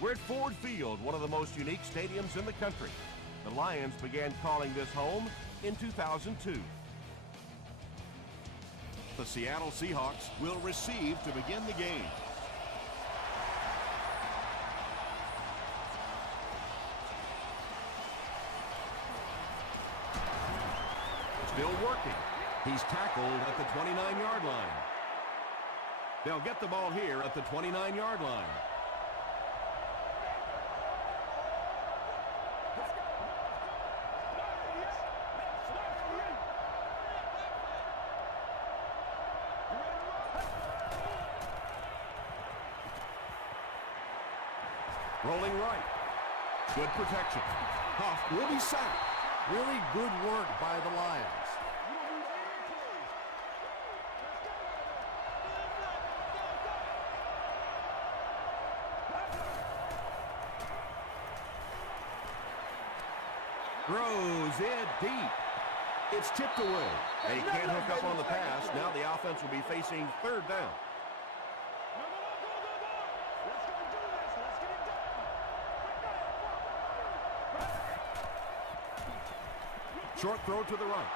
We're at Ford Field, one of the most unique stadiums in the country. The Lions began calling this home in 2002. The Seattle Seahawks will receive to begin the game. Still working. He's tackled at the 29-yard line. They'll get the ball here at the 29-yard line. Rolling right. Good protection. Huff will be sacked. Really good work by the Lions. Throws it deep. It's tipped away. They can't hook up on the pass. Now the offense will be facing third down. Short throw to the right.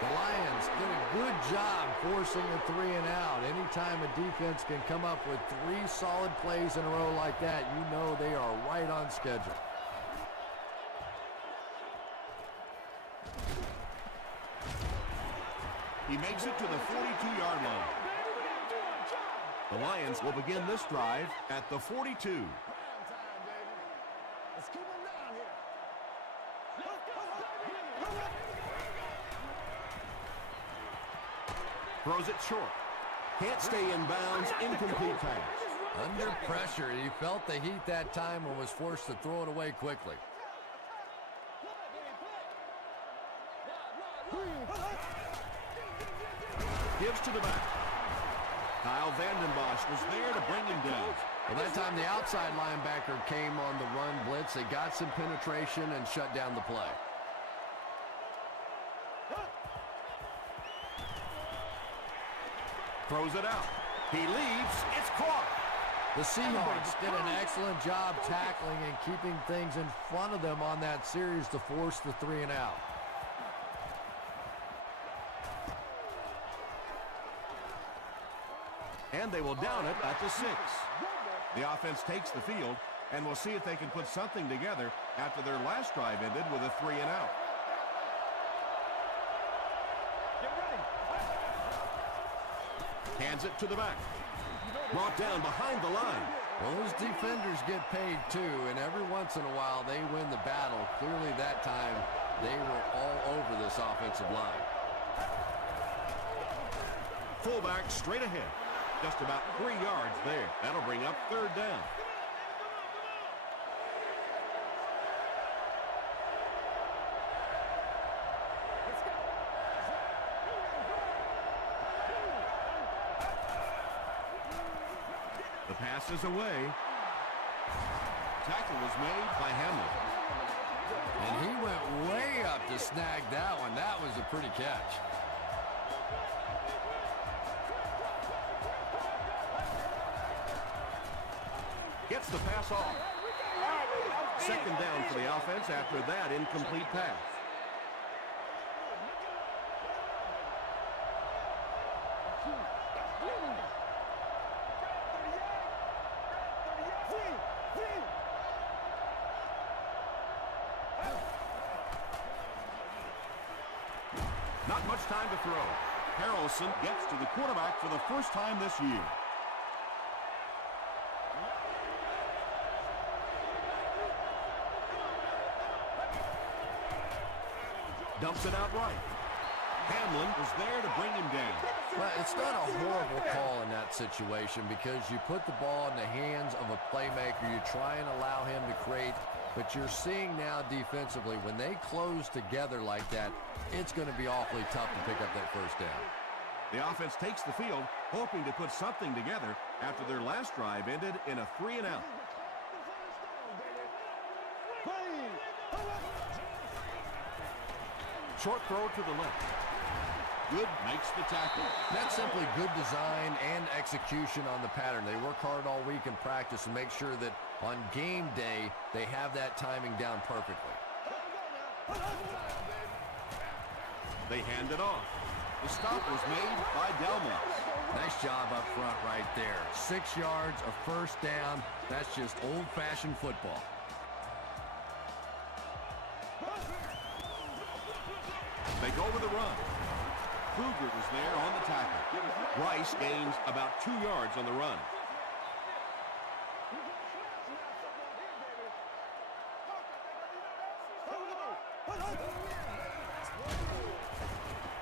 The Lions did a good job forcing a 3 and out. Anytime a defense can come up with 3 solid plays in a row like that, you know they are right on schedule. He makes it to the 42-yard line. The Lions will begin this drive at the 42. Throws it short. Can't stay in bounds. Incomplete pass. Under pressure, he felt the heat that time and was forced to throw it away quickly. Gives to the back. Kyle Vanden Bosch was there to bring him down. Well, that time the outside linebacker came on the run blitz. They got some penetration and shut down the play. Throws it out. He leaves. It's caught. The Seahawks did an excellent job tackling and keeping things in front of them on that series to force the 3 and out. And they will down it at the 6. The offense takes the field, and we'll see if they can put something together after their last drive ended with a 3 and out. Hands it to the back. Brought down behind the line. Well, those defenders get paid too, and every once in a while they win the battle. Clearly that time they were all over this offensive line. Fullback straight ahead. Just about 3 yards there. That'll bring up third down. The pass is away. Tackle was made by Hamlin. And he went way up to snag that one. That was a pretty catch. Gets the pass off. Second down for the offense after that incomplete pass. Not much time to throw. Harrelson gets to the quarterback for the first time this year. Dumps it out right. Hamlin was there to bring him down. Well, it's not a horrible call in that situation because you put the ball in the hands of a playmaker. You try and allow him to create, but you're seeing now defensively, when they close together like that, it's going to be awfully tough to pick up that first down. The offense takes the field, hoping to put something together after their last drive ended in a 3 and out. Short throw to the left. Good makes the tackle. That's simply good design and execution on the pattern. They work hard all week in practice and make sure that on game day they have that timing down perfectly. They hand it off. The stop was made by Delmas. Nice job up front right there. 6 yards, a first down. That's just old-fashioned football. They go with the run. Kruger was there on the tackle. Rice gains about 2 yards on the run.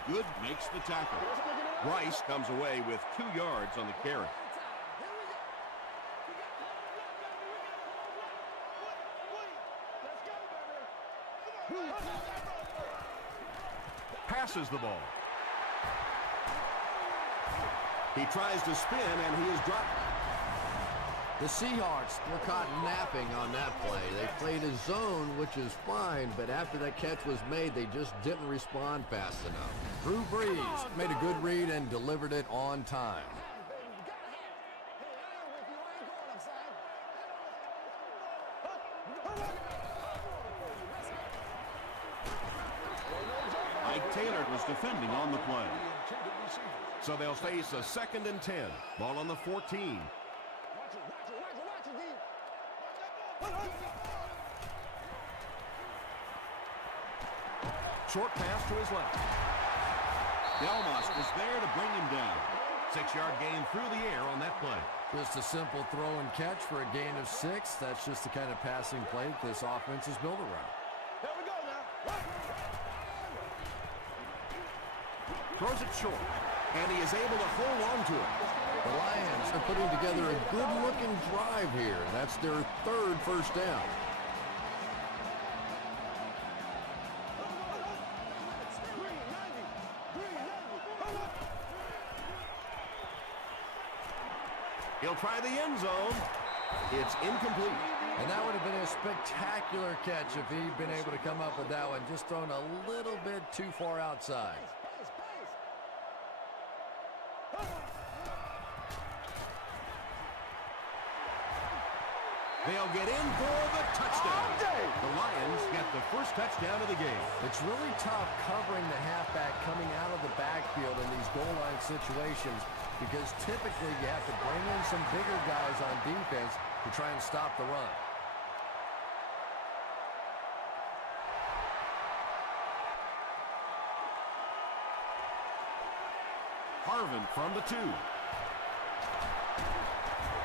Good makes the tackle. Rice comes away with 2 yards on the carry. Passes the ball. He tries to spin, and he is dropped. The Seahawks were caught napping on that play. They played a zone, which is fine, but after that catch was made, they just didn't respond fast enough. Drew Brees made a good read and delivered it on time. Mike Taylor was defending on the play. So they'll face a 2nd and 10. Ball on the 14. Short pass to his left. Delmas was there to bring him down. 6-yard gain through the air on that play. Just a simple throw and catch for a gain of 6. That's just the kind of passing play that this offense is built around. Here we go now. Throws it short, and he is able to hold on to it. The Lions are putting together a good-looking drive here. That's their 3rd first down. He'll try the end zone. It's incomplete. And that would have been a spectacular catch if he'd been able to come up with that one. Just thrown a little bit too far outside. They'll get in for the touchdown. The Lions get the first touchdown of the game. It's really tough covering the halfback coming out of the backfield in these goal line situations because typically you have to bring in some bigger guys on defense to try and stop the run. Harvin from the 2.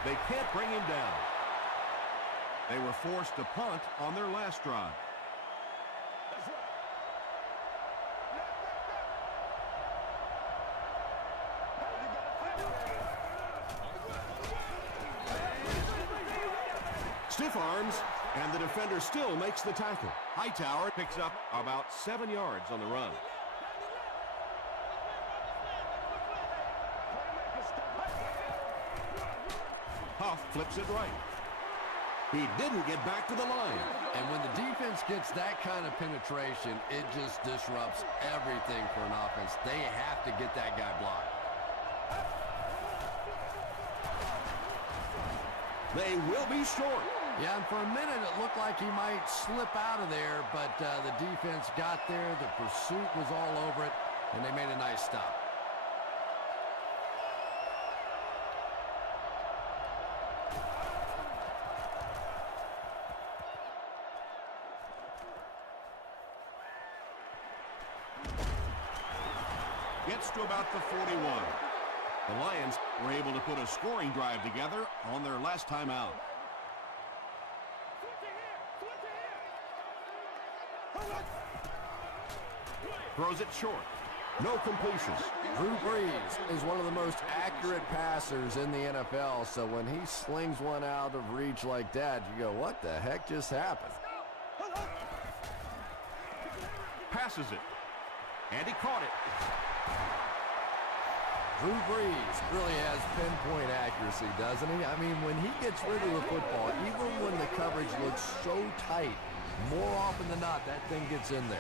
They can't bring him down. They were forced to punt on their last drive. Stiff arms, and the defender still makes the tackle. Hightower picks up about 7 yards on the run. Huff flips it right. He didn't get back to the line. And when the defense gets that kind of penetration, it just disrupts everything for an offense. They have to get that guy blocked. They will be short. Yeah, and for a minute it looked like he might slip out of there, but the defense got there, the pursuit was all over it, and they made a nice stop. Gets to about the 41. The Lions were able to put a scoring drive together on their last time out. Throws it short. No completions. Drew Brees is one of the most accurate passers in the NFL, so when he slings one out of reach like that, you go, what the heck just happened? Passes it. And he caught it. Drew Brees really has pinpoint accuracy, doesn't he? I mean, when he gets rid of the football, even when the coverage looks so tight, more often than not, that thing gets in there.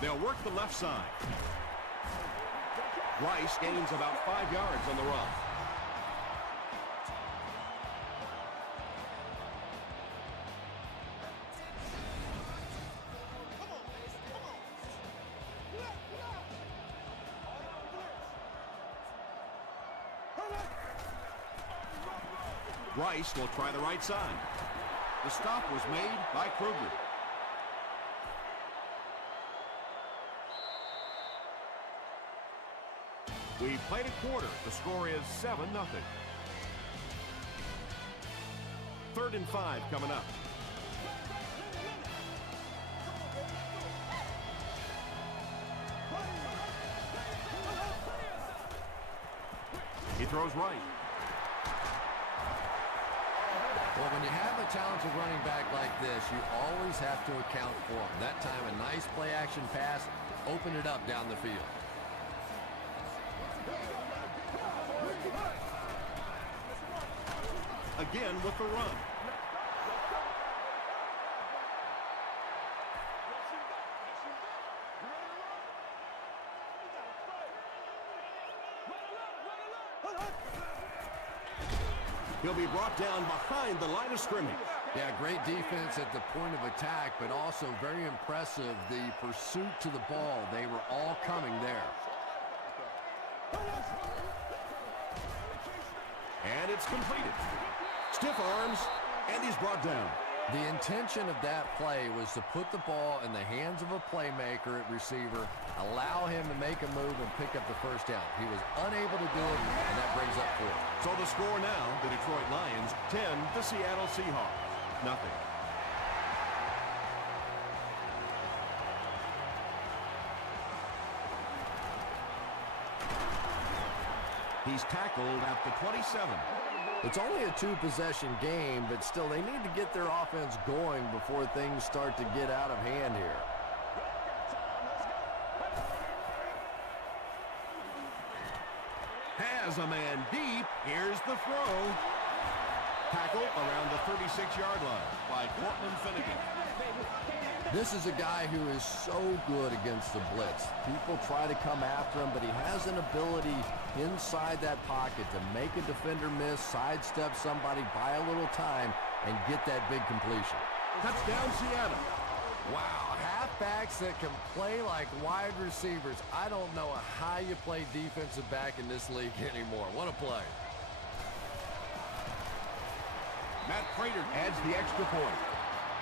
They'll work the left side. Rice gains about 5 yards on the run. Rice will try the right side. The stop was made by Kruger. We played a quarter. The score is 7-0. 3rd and 5 coming up. He throws right. Well, when you have a talented running back like this, you always have to account for him. That time, a nice play-action pass opened it up down the field. Again with the run. He'll be brought down behind the line of scrimmage. Yeah, great defense at the point of attack, but also very impressive, the pursuit to the ball. They were all coming there. And it's completed. Stiff arms, and he's brought down. The intention of that play was to put the ball in the hands of a playmaker at receiver, allow him to make a move and pick up the first down. He was unable to do it, and that brings up 4. So the score now, the Detroit Lions 10, the Seattle Seahawks 0. He's tackled at the 27. It's only a 2-possession game, but still they need to get their offense going before things start to get out of hand here. Has a man deep. Here's the throw. Tackle around the 36-yard line by Cortland Finnegan. This is a guy who is so good against the blitz. People try to come after him, but he has an ability inside that pocket to make a defender miss, sidestep somebody, buy a little time, and get that big completion. Touchdown, Seattle. Wow, halfbacks that can play like wide receivers. I don't know how you play defensive back in this league anymore. What a play. Matt Prater adds the extra point.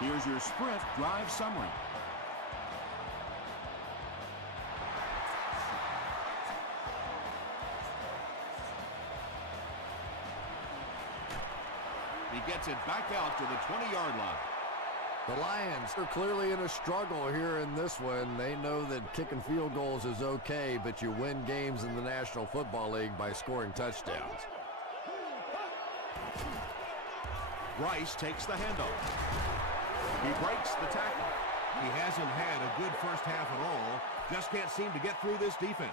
Here's your sprint drive summary. He gets it back out to the 20-yard line. The Lions are clearly in a struggle here in this one. They know that kicking field goals is okay, but you win games in the National Football League by scoring touchdowns. Rice takes the handoff. He breaks the tackle. He hasn't had a good first half at all. Just can't seem to get through this defense.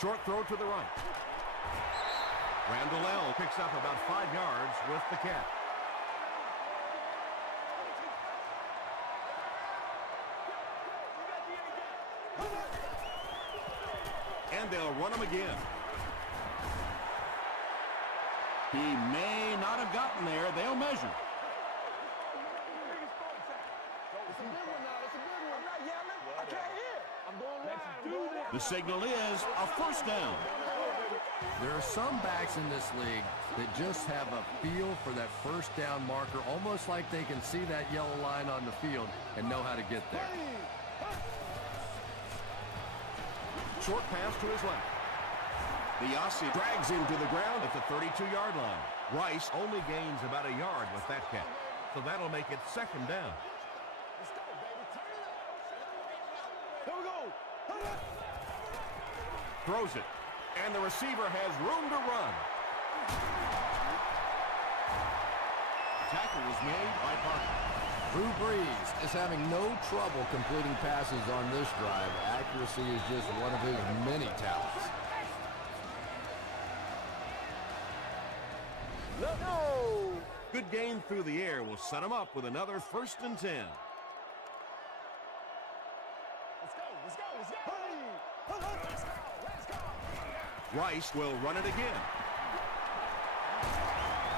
Short throw to the right. Randall L. picks up about 5 yards with the catch. And they'll run him again. He may not have gotten there. They'll measure. The signal is a first down. There are some backs in this league that just have a feel for that first down marker, almost like they can see that yellow line on the field and know how to get there. Short pass to his left. The Aussie drags him to the ground at the 32-yard line. Rice only gains about a yard with that catch, so that'll make it second down. Throws it, and the receiver has room to run. Tackle was made by Parker. Drew Brees is having no trouble completing passes on this drive. Accuracy is just one of his many talents. No! Good gain through the air will set them up with another 1st and 10. Rice will run it again.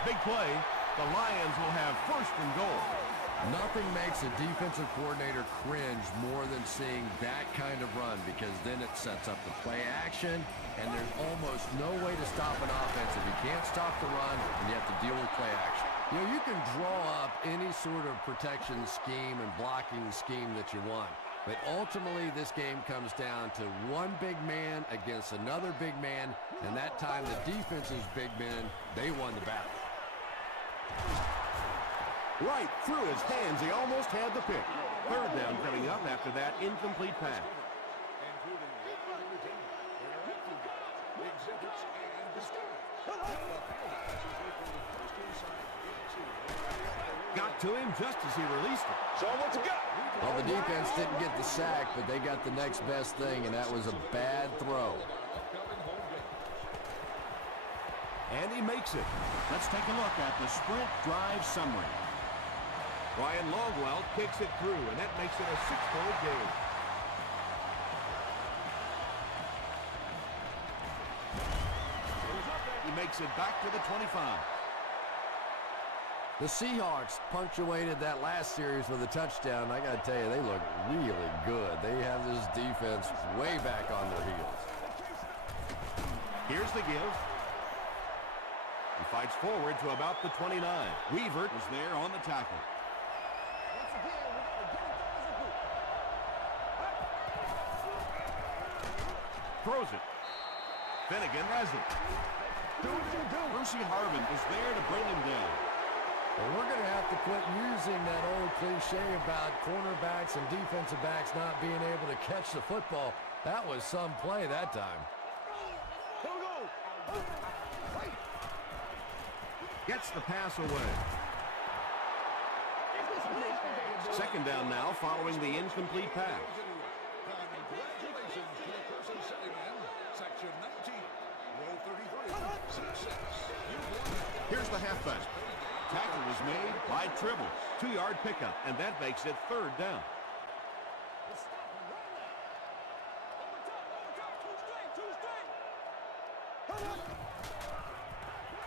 Big play. The Lions will have 1st and goal. Nothing makes a defensive coordinator cringe more than seeing that kind of run, because then it sets up the play action, and there's almost no way to stop an offense if you can't stop the run and you have to deal with play action. You know, you can draw up any sort of protection scheme and blocking scheme that you want, but ultimately this game comes down to one big man against another big man, and that time the defense's big men, they won the battle. Right through his hands. He almost had the pick. 3rd down coming up after that incomplete pass. Got to him just as he released it. So what's it got? Well, the defense didn't get the sack, but they got the next best thing, and that was a bad throw. And he makes it. Let's take a look at the sprint drive summary. Ryan Longwell kicks it through, and that makes it a 6-point game. He makes it back to the 25. The Seahawks punctuated that last series with a touchdown. I got to tell you, they look really good. They have this defense way back on their heels. Here's the give. He fights forward to about the 29. Weaver is there on the tackle. Throws it. Finnegan has it. Brucey Harvin is there to bring him down. Well, we're going to have to quit using that old cliche about cornerbacks and defensive backs not being able to catch the football. That was some play that time. Gets the pass away. 2nd down now following the incomplete pass. Here's the halfback. Tackle was made by Tribble. 2-yard pickup, and that makes it 3rd down.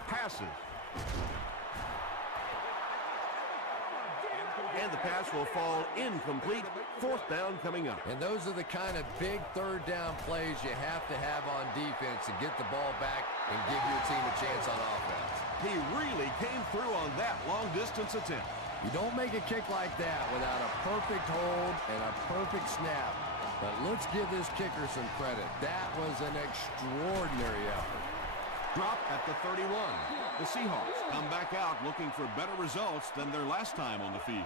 Passes. And the pass will fall incomplete. 4th down coming up. And those are the kind of big 3rd down plays you have to have on defense to get the ball back and give your team a chance on offense. He really came through on that long-distance attempt. You don't make a kick like that without a perfect hold and a perfect snap. But let's give this kicker some credit. That was an extraordinary effort. Drop at the 31. The Seahawks come back out looking for better results than their last time on the field.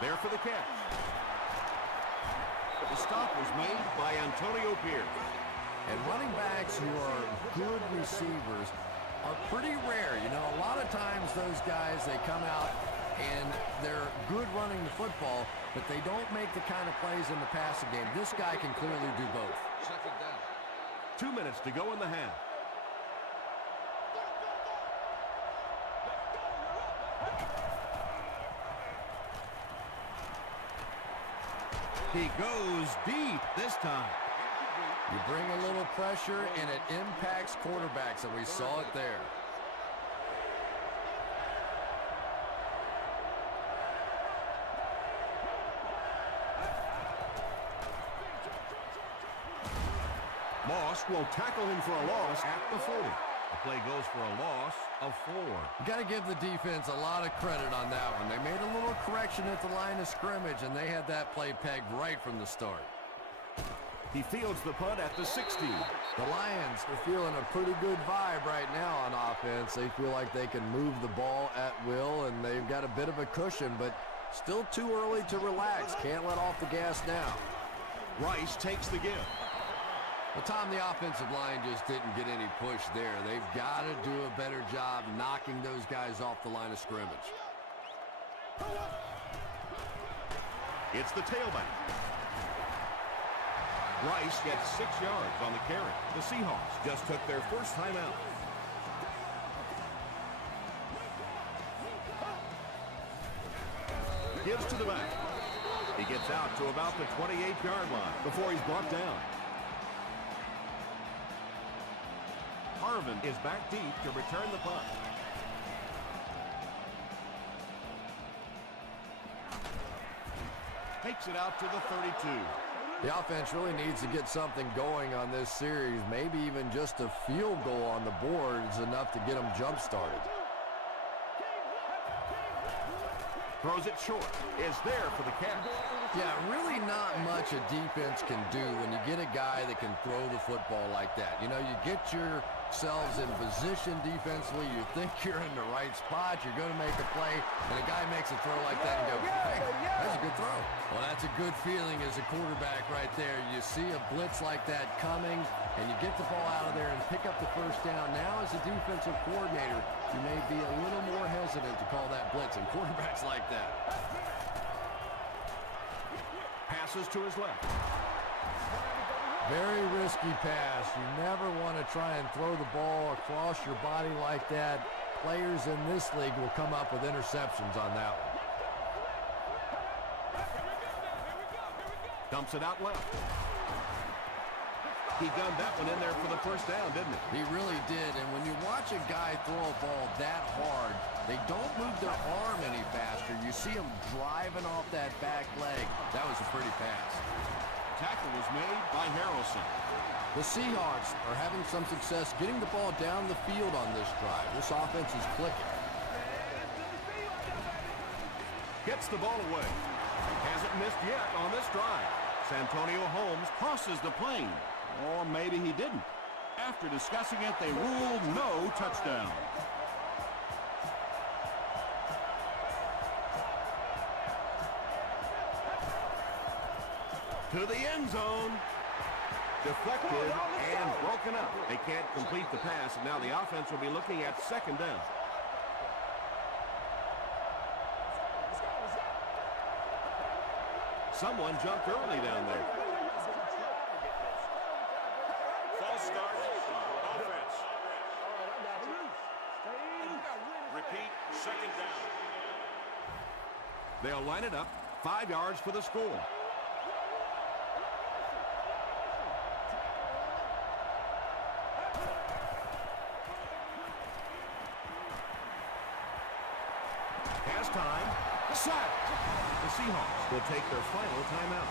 There for the catch. The stop was made by Antonio Pierce. And running backs who are good receivers are pretty rare. You know, a lot of times those guys, they come out and they're good running the football, but they don't make the kind of plays in the passing game. This guy can clearly do both. 2 minutes to go in the half. He goes deep this time. You bring a little pressure, and it impacts quarterbacks, and we saw it there. Moss will tackle him for a loss at the 40. The play goes for a loss of 4. You got to give the defense a lot of credit on that one. They made a little correction at the line of scrimmage, and they had that play pegged right from the start. He fields the punt at the 60. The Lions are feeling a pretty good vibe right now on offense. They feel like they can move the ball at will, and they've got a bit of a cushion, but still too early to relax. Can't let off the gas now. Rice takes the give. Well, Tom, the offensive line just didn't get any push there. They've got to do a better job knocking those guys off the line of scrimmage. It's the tailback. Rice gets 6 yards on the carry. The Seahawks just took their first time out. Gives to the back. He gets out to about the 28-yard line before he's brought down. Harvin is back deep to return the punt. Takes it out to the 32. The offense really needs to get something going on this series. Maybe even just a field goal on the board is enough to get them jump-started. Throws it short. Is there for the catch. Yeah, really not much a defense can do when you get a guy that can throw the football like that. You know, you get yourselves in position defensively. You think you're in the right spot. You're going to make a play, and a guy makes a throw like that and go, hey, that's a good throw. Well, that's a good feeling as a quarterback right there. You see a blitz like that coming, and you get the ball out of there and pick up the first down. Now, as a defensive coordinator, you may be a little more hesitant to call that blitz, and quarterbacks like that. Passes to his left. Very risky pass. You never want to try and throw the ball across your body like that. Players in this league will come up with interceptions on that one. Dumps it out left. He gunned that one in there for the first down, didn't he? He really did, and when you watch a guy throw a ball that hard, they don't move their arm any faster. You see him driving off that back leg. That was a pretty pass. Tackle was made by Harrelson. The Seahawks are having some success getting the ball down the field on this drive. This offense is clicking. Gets the ball away. Hasn't missed yet on this drive. Santonio Holmes crosses the plane. Or maybe he didn't. After discussing it, they ruled no touchdown. To the end zone. Deflected and broken up. They can't complete the pass, and now the offense will be looking at second down. Someone jumped early down there. False start. Offense. Repeat, second down. They'll line it up. 5 yards for the score. Has time. Sacked. The Seahawks will take their final timeout.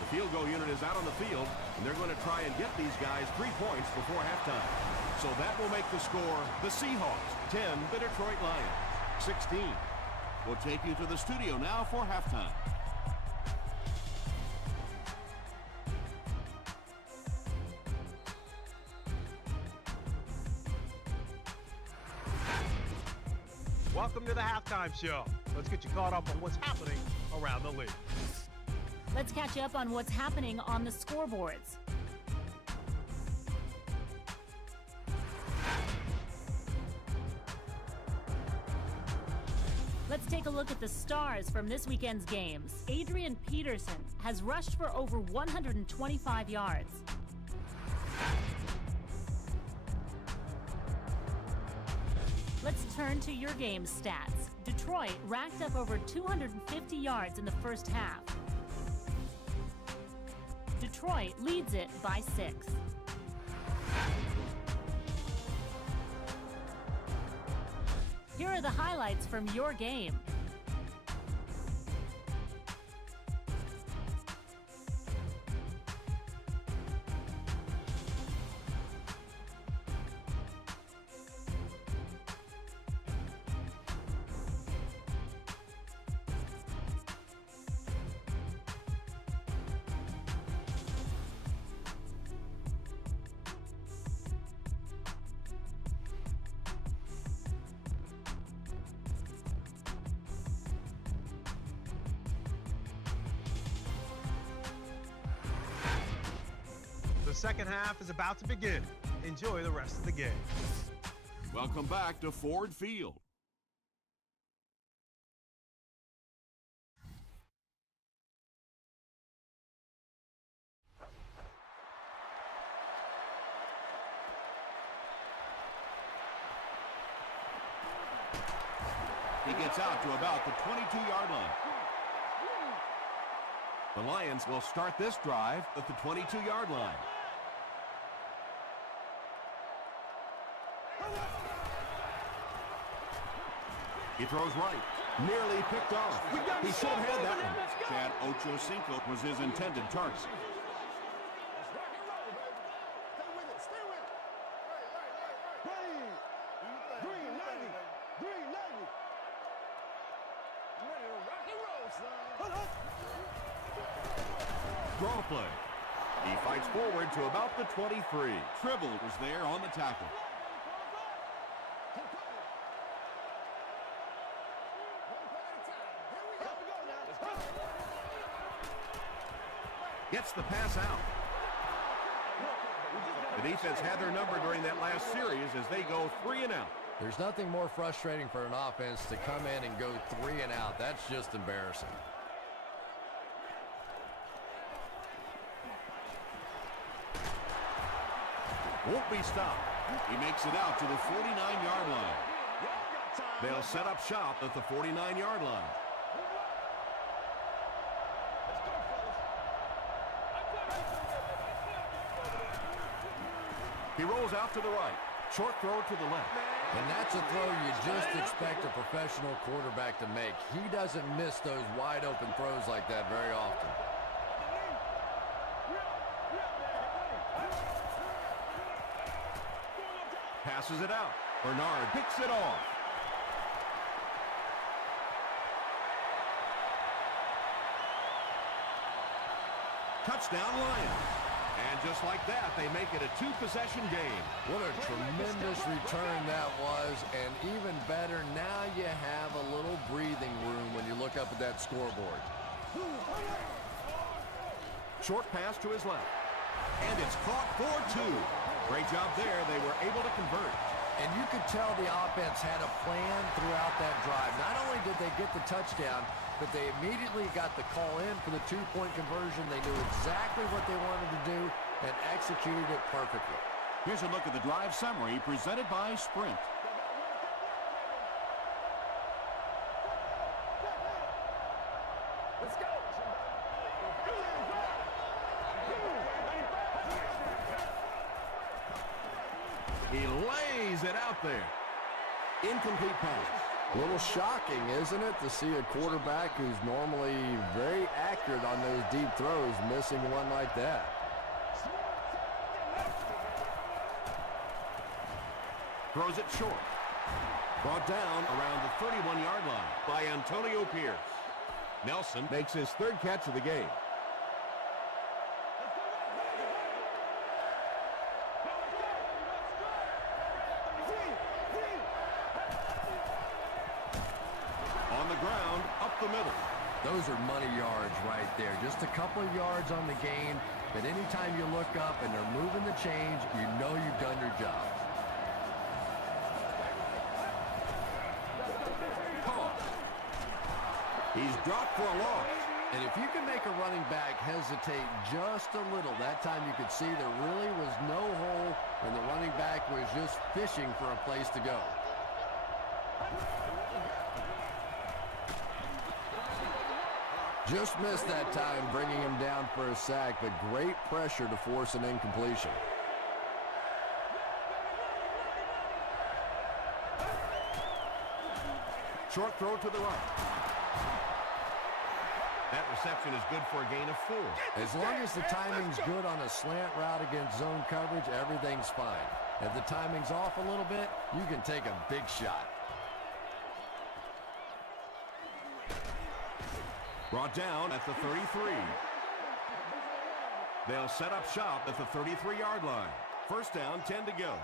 The field goal unit is out on the field, and they're going to try and get these guys 3 points before halftime. So that will make the score the Seahawks 10, the Detroit Lions 16. We'll take you to the studio now for halftime. Welcome to the Halftime Show. Let's get you caught up on what's happening around the league. Let's catch you up on what's happening on the scoreboards. Let's take a look at the stars from this weekend's games. Adrian Peterson has rushed for over 125 yards. Let's turn to your game stats. Detroit racked up over 250 yards in the first half. Detroit leads it by 6. Here are the highlights from your game. The second half is about to begin. Enjoy the rest of the game. Welcome back to Ford Field. He gets out to about the 22-yard line. The Lions will start this drive at the 22-yard line. He throws right. Nearly picked off. He should have had that one. Chad Ochocinco was his intended target. Draw play. He fights forward to about the 23. Tribble was there on the tackle. Gets the pass out. The defense had their number during that last series as they go 3 and out. There's nothing more frustrating for an offense to come in and go 3 and out. That's just embarrassing. Won't be stopped. He makes it out to the 49-yard line. They'll set up shop at the 49-yard line. He rolls out to the right. Short throw to the left. And that's a throw you just expect a professional quarterback to make. He doesn't miss those wide open throws like that very often. Passes it out. Bernard picks it off. Touchdown Lions. And just like that, they make it a 2-possession game. What a tremendous return that was, and even better, now you have a little breathing room when you look up at that scoreboard. Short pass to his left. And it's caught for 2. Great job there. They were able to convert. And you could tell the offense had a plan throughout that drive. Not only did they get the touchdown, but they immediately got the call in for the 2-point conversion. They knew exactly what they wanted to do and executed it perfectly. Here's a look at the drive summary presented by Sprint. Let's go. He lays it out there. Incomplete pass. A little shocking, isn't it, to see a quarterback who's normally very accurate on those deep throws missing one like that. Throws it short. Brought down around the 31-yard line by Antonio Pierce. Nelson makes his 3rd catch of the game. On the ground, up the middle. Those are money yards right there. Just a couple of yards on the game, but anytime you look up and they're moving the chains, you know you've done your job. He's dropped for a loss. And if you can make a running back hesitate just a little, that time you could see there really was no hole and the running back was just fishing for a place to go. Just missed that time, bringing him down for a sack, but great pressure to force an incompletion. Short throw to the right. That reception is good for a gain of 4. As long as the timing's good on a slant route against zone coverage, everything's fine. If the timing's off a little bit, you can take a big shot. Brought down at the 33. They'll set up shop at the 33-yard line. First down, 10 to go.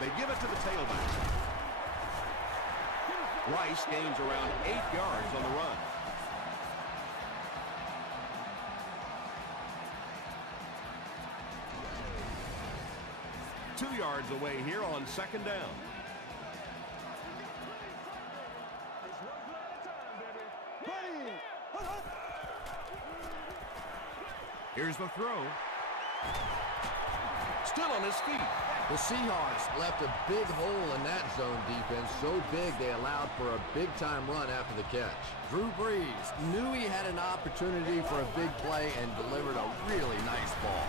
They give it to the tailback. Rice gains around 8 yards on the run. Two yards away here on 2nd down. Here's the throw. Still on his feet. The Seahawks left a big hole in that zone defense, so big they allowed for a big-time run after the catch. Drew Brees knew he had an opportunity for a big play and delivered a really nice ball.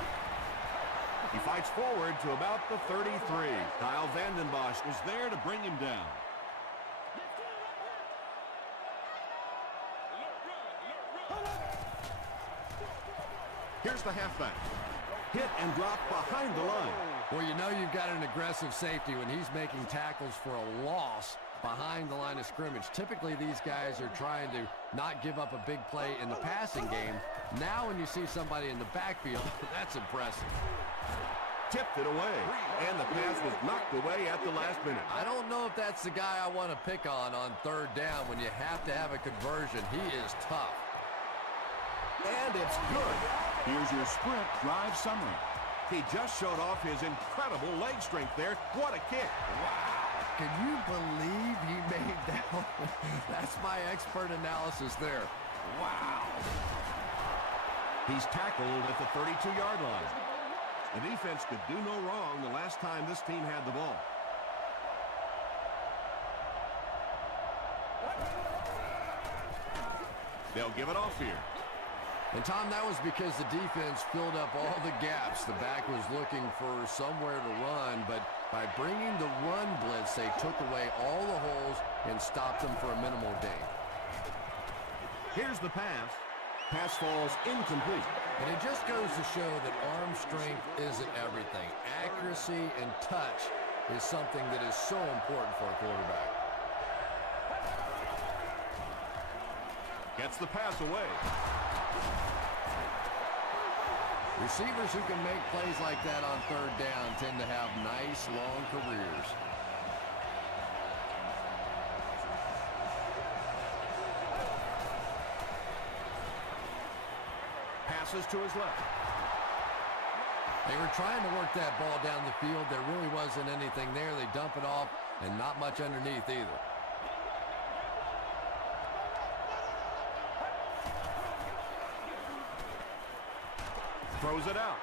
He fights forward to about the 33. Kyle Vanden Bosch was there to bring him down. Here's the halfback. Hit and drop behind the line. Well, you know you've got an aggressive safety when he's making tackles for a loss behind the line of scrimmage. Typically, these guys are trying to not give up a big play in the passing game. Now when you see somebody in the backfield, that's impressive. Tipped it away, and the pass was knocked away at the last minute. I don't know if that's the guy I want to pick on third down when you have to have a conversion. He is tough. And it's good. Here's your sprint drive summary. He just showed off his incredible leg strength there. What a kick. Wow. Can you believe he made that one? That's my expert analysis there. Wow. He's tackled at the 32-yard line. The defense could do no wrong the last time this team had the ball. They'll give it off here. And, Tom, that was because the defense filled up all the gaps. The back was looking for somewhere to run, but by bringing the run blitz, they took away all the holes and stopped them for a minimal gain. Here's the pass. Pass falls incomplete. And it just goes to show that arm strength isn't everything. Accuracy and touch is something that is so important for a quarterback. Gets the pass away. Receivers who can make plays like that on third down tend to have nice, long careers. Passes to his left. They were trying to work that ball down the field. There really wasn't anything there. They dump it off, and not much underneath either. Throws it out.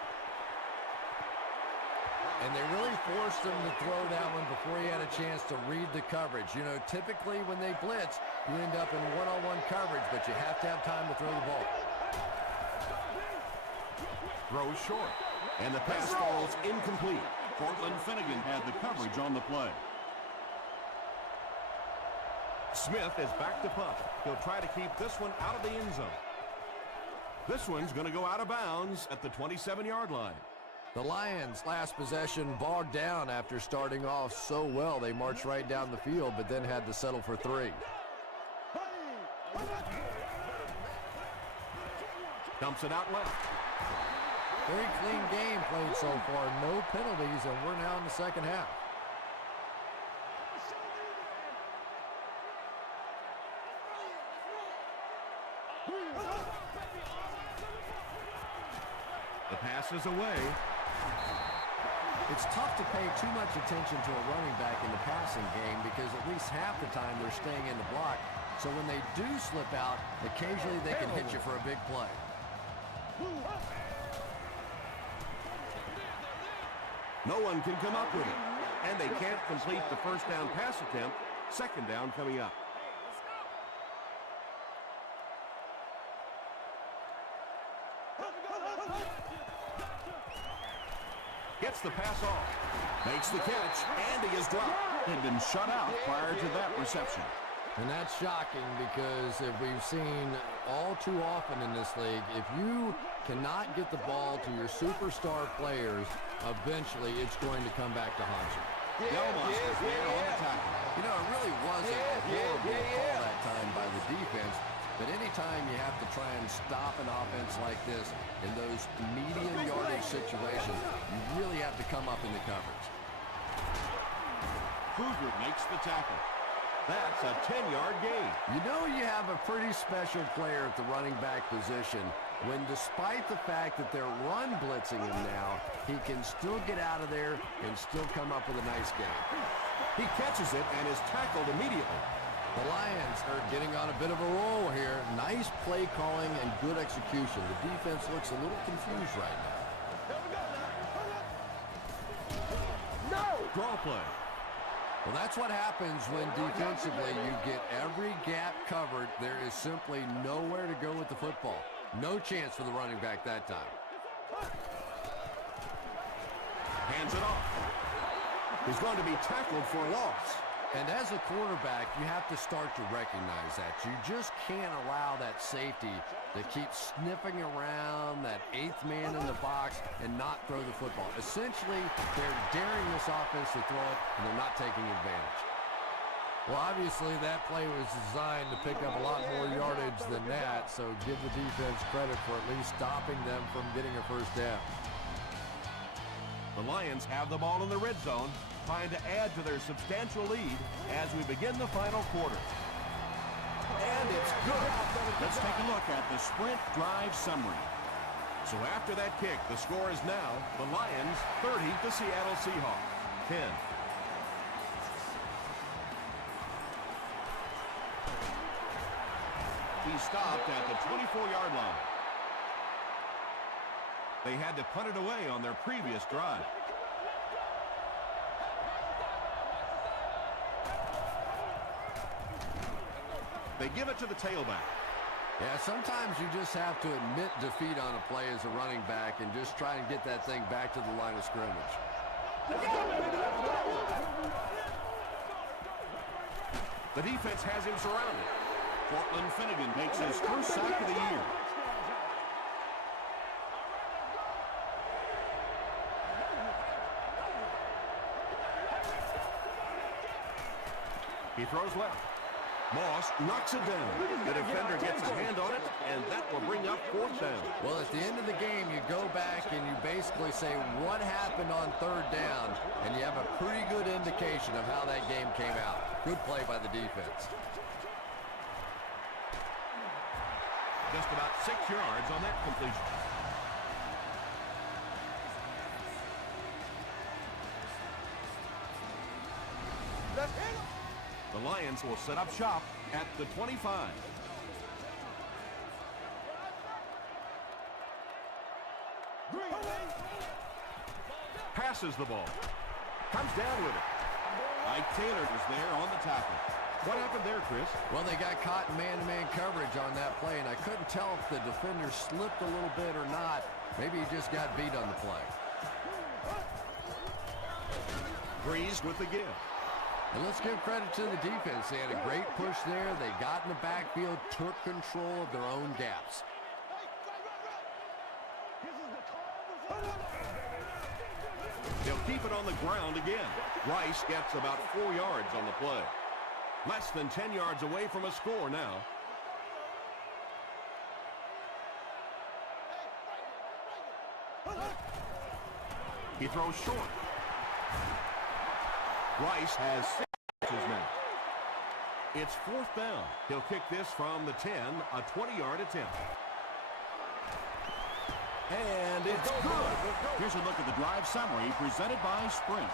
And they really forced him to throw that one before he had a chance to read the coverage. You know, typically when they blitz, you end up in one-on-one coverage, but you have to have time to throw the ball. Throws short. And the pass falls incomplete. Cortland Finnegan had the coverage on the play. Smith is back to punt. He'll try to keep this one out of the end zone. This one's going to go out of bounds at the 27-yard line. The Lions' last possession bogged down after starting off so well. They marched right down the field, but then had to settle for 3. Dumps it out left. Very clean game played so far. No penalties, and we're now in the second half. The pass is away. It's tough to pay too much attention to a running back in the passing game because at least half the time they're staying in the block. So when they do slip out, occasionally they can hit you for a big play. No one can come up with it. And they can't complete the first down pass attempt. Second down coming up. Gets the pass off. Makes the catch, and he is dropped. Had been shut out prior to that reception. And that's shocking because if we've seen all too often in this league, if you cannot get the ball to your superstar players, eventually it's going to come back to haunt you. Delmas was there on the tackle. You know, it really wasn't a horrible call that time by the defense, but anytime you have to try and stop an offense like this in those medium yardage situations, you really have to come up in the coverage. Kruger makes the tackle. That's a 10-yard gain. You know you have a pretty special player at the running back position when, despite the fact that they're run blitzing him now, he can still get out of there and still come up with a nice game. He catches it and is tackled immediately. The Lions are getting on a bit of a roll here. Nice play calling and good execution. The defense looks a little confused right now. play. Well, that's what happens when defensively you get every gap covered. There is simply nowhere to go with the football. No chance for the running back that time. Hands it off. He's going to be tackled for a loss. And as a quarterback, you have to start to recognize that. You just can't allow that safety to keep sniffing around that eighth man in the box and not throw the football. Essentially, they're daring this offense to throw it, and they're not taking advantage. Well, obviously, that play was designed to pick up a lot more yardage than that, so give the defense credit for at least stopping them from getting a first down. The Lions have the ball in the red zone, trying to add to their substantial lead as we begin the final quarter. And it's good. Let's take a look at the sprint drive summary. So after that kick, the score is now the Lions 30 to Seattle Seahawks 10. He stopped at the 24-yard line. They had to punt it away on their previous drive. They give it to the tailback. Yeah, sometimes you just have to admit defeat on a play as a running back and just try and get that thing back to the line of scrimmage. The defense has him surrounded. Cortland Finnegan makes his first sack of the year. He throws left. Moss knocks it down. The defender gets his hand on it, and that will bring up fourth down. Well, at the end of the game, you go back and you basically say what happened on third down, and you have a pretty good indication of how that game came out. Good play by the defense. Just about 6 yards on that completion. The Lions will set up shop at the 25. Passes the ball. Comes down with it. Ike Taylor is there on the tackle. What happened there, Chris? Well, they got caught in man-to-man coverage on that play, and I couldn't tell if the defender slipped a little bit or not. Maybe he just got beat on the play. Breeze with the give. And let's give credit to the defense. They had a great push there. They got in the backfield, took control of their own gaps. They'll keep it on the ground again. Rice gets about 4 yards on the play. Less than 10 yards away from a score now. He throws short. Rice has 6 catches now. It's fourth down. He'll kick this from the 10, a 20-yard attempt. And it's good. Here's a look at the drive summary presented by Sprint.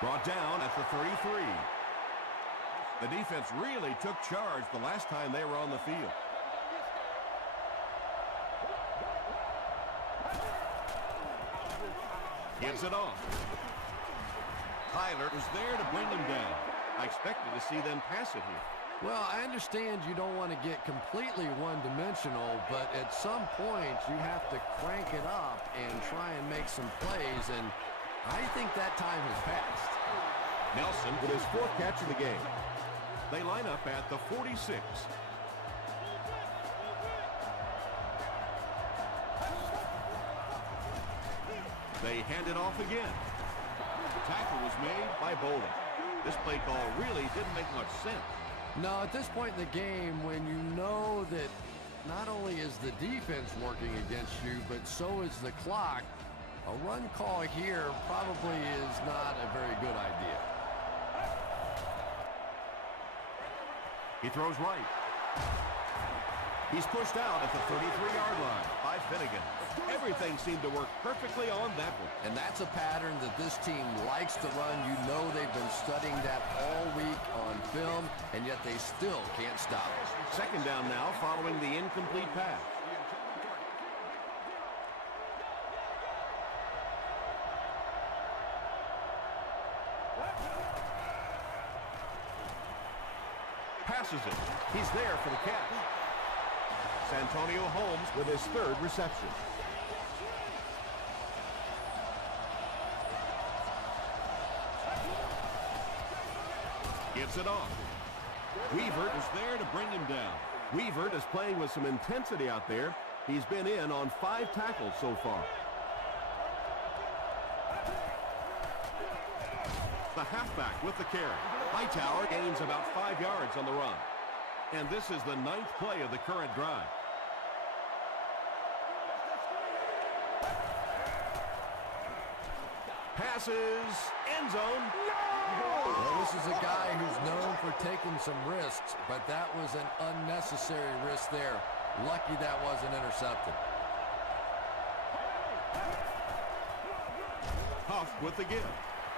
Brought down at the 33. The defense really took charge the last time they were on the field. Gives it off. Tyler was there to bring him down. I expected to see them pass it here. Well, I understand you don't want to get completely one-dimensional, but at some point you have to crank it up and try and make some plays, and I think that time has passed. Nelson with his 4th catch of the game. They line up at the 46. They hand it off again. The tackle was made by Bolden. This play call really didn't make much sense. No, at this point in the game, when you know that not only is the defense working against you, but so is the clock, a run call here probably is not a very good idea. He throws right. He's pushed out at the 33-yard line by Finnegan. Everything seemed to work perfectly on that one. And that's a pattern that this team likes to run. You know they've been studying that all week on film, and yet they still can't stop it. Second down now following the incomplete pass. Passes it. He's there for the catch. Santonio Holmes with his third reception. Gives it off. Weaver is there to bring him down. Weaver is playing with some intensity out there. He's been in on 5 tackles so far. The halfback with the carry. Hightower gains about 5 yards on the run. And this is the 9th play of the current drive. Passes, end zone. Well, this is a guy who's known for taking some risks, but that was an unnecessary risk there. Lucky that wasn't intercepted. Huff with the give.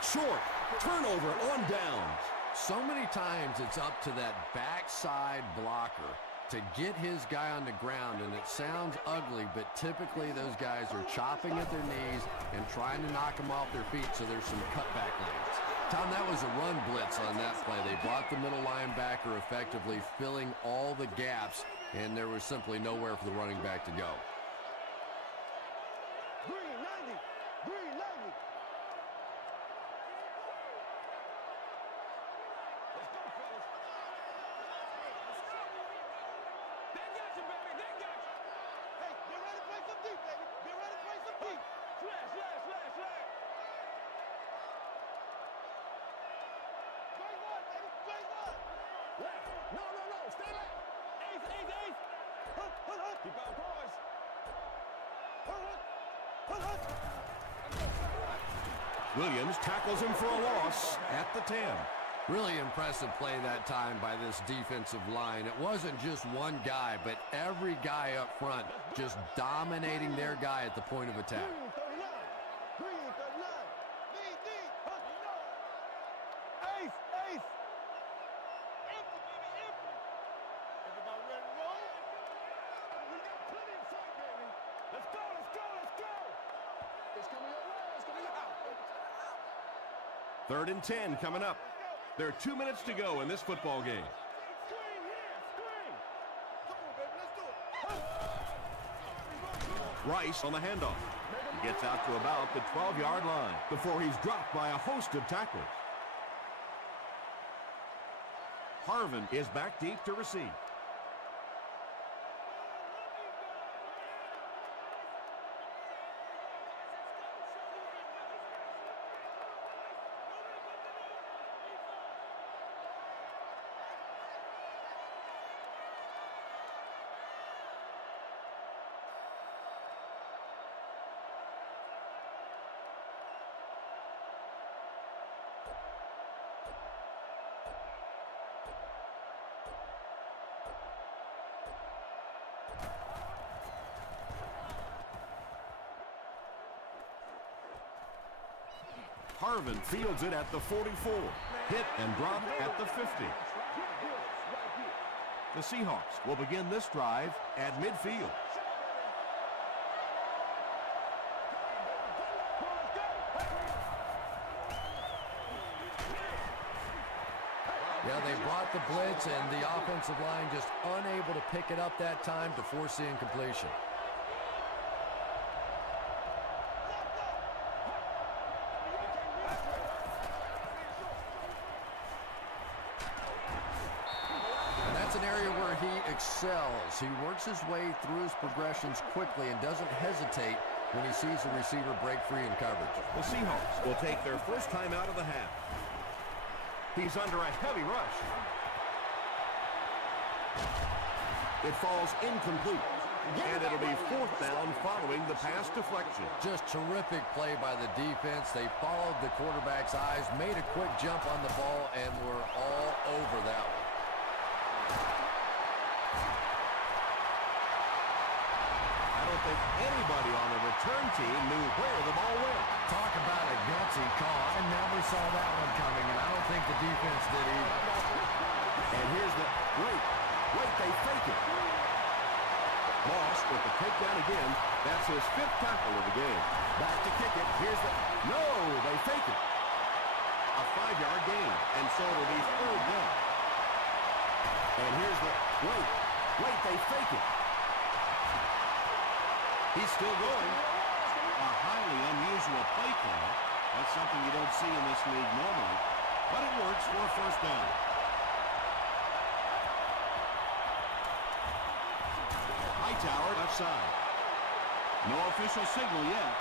Short. Turnover on downs. So many times it's up to that backside blocker to get his guy on the ground, and it sounds ugly, but typically those guys are chopping at their knees and trying to knock them off their feet, so there's some cutback lanes. Tom, that was a run blitz on that play. They brought the middle linebacker effectively, filling all the gaps, and there was simply nowhere for the running back to go. Williams tackles him for a loss at the 10. Really impressive play that time by this defensive line. It wasn't just one guy, but every guy up front just dominating their guy at the point of attack. Third and 10 coming up. There are 2 minutes to go in this football game. Rice on the handoff. He gets out to about the 12-yard line before he's dropped by a host of tacklers. Harvin is back deep to receive. Harvin fields it at the 44. Hit and drop at the 50. The Seahawks will begin this drive at midfield. Yeah, they brought the blitz, and the offensive line just unable to pick it up that time to force the incompletion. Excels. He works his way through his progressions quickly and doesn't hesitate when he sees the receiver break free in coverage. The Seahawks will take their first time out of the half. He's under a heavy rush. It falls incomplete. And it'll be 4th down following the pass deflection. Just terrific play by the defense. They followed the quarterback's eyes, made a quick jump on the ball, and were all over that one. return team knew where the ball went. Talk about a gutsy call. I never saw that one coming, and I don't think the defense did either. And here's the, wait, they fake it. Moss with the takedown again. That's his 5th tackle of the game. Back to kick it. Here's the, no, they fake it. A 5-yard gain, and so it'll be 3rd down. And here's the, wait, they fake it. He's still going. A highly unusual play call. That's something you don't see in this league normally, but it works for a 1st down. Hightower left side. No official signal yet.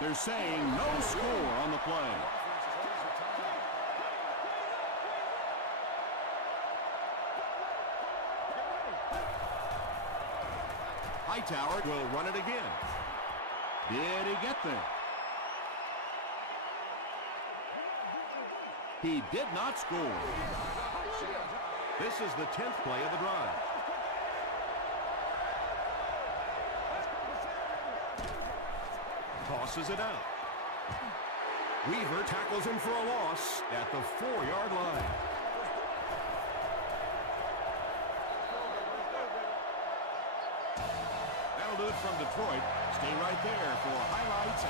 They're saying no score on the play. Hightower will run it again. Did he get there? He did not score. This is the 10th play of the drive. Tosses it out. Weaver tackles him for a loss at the 4-yard line. That'll do it from Detroit. Stay right there for highlights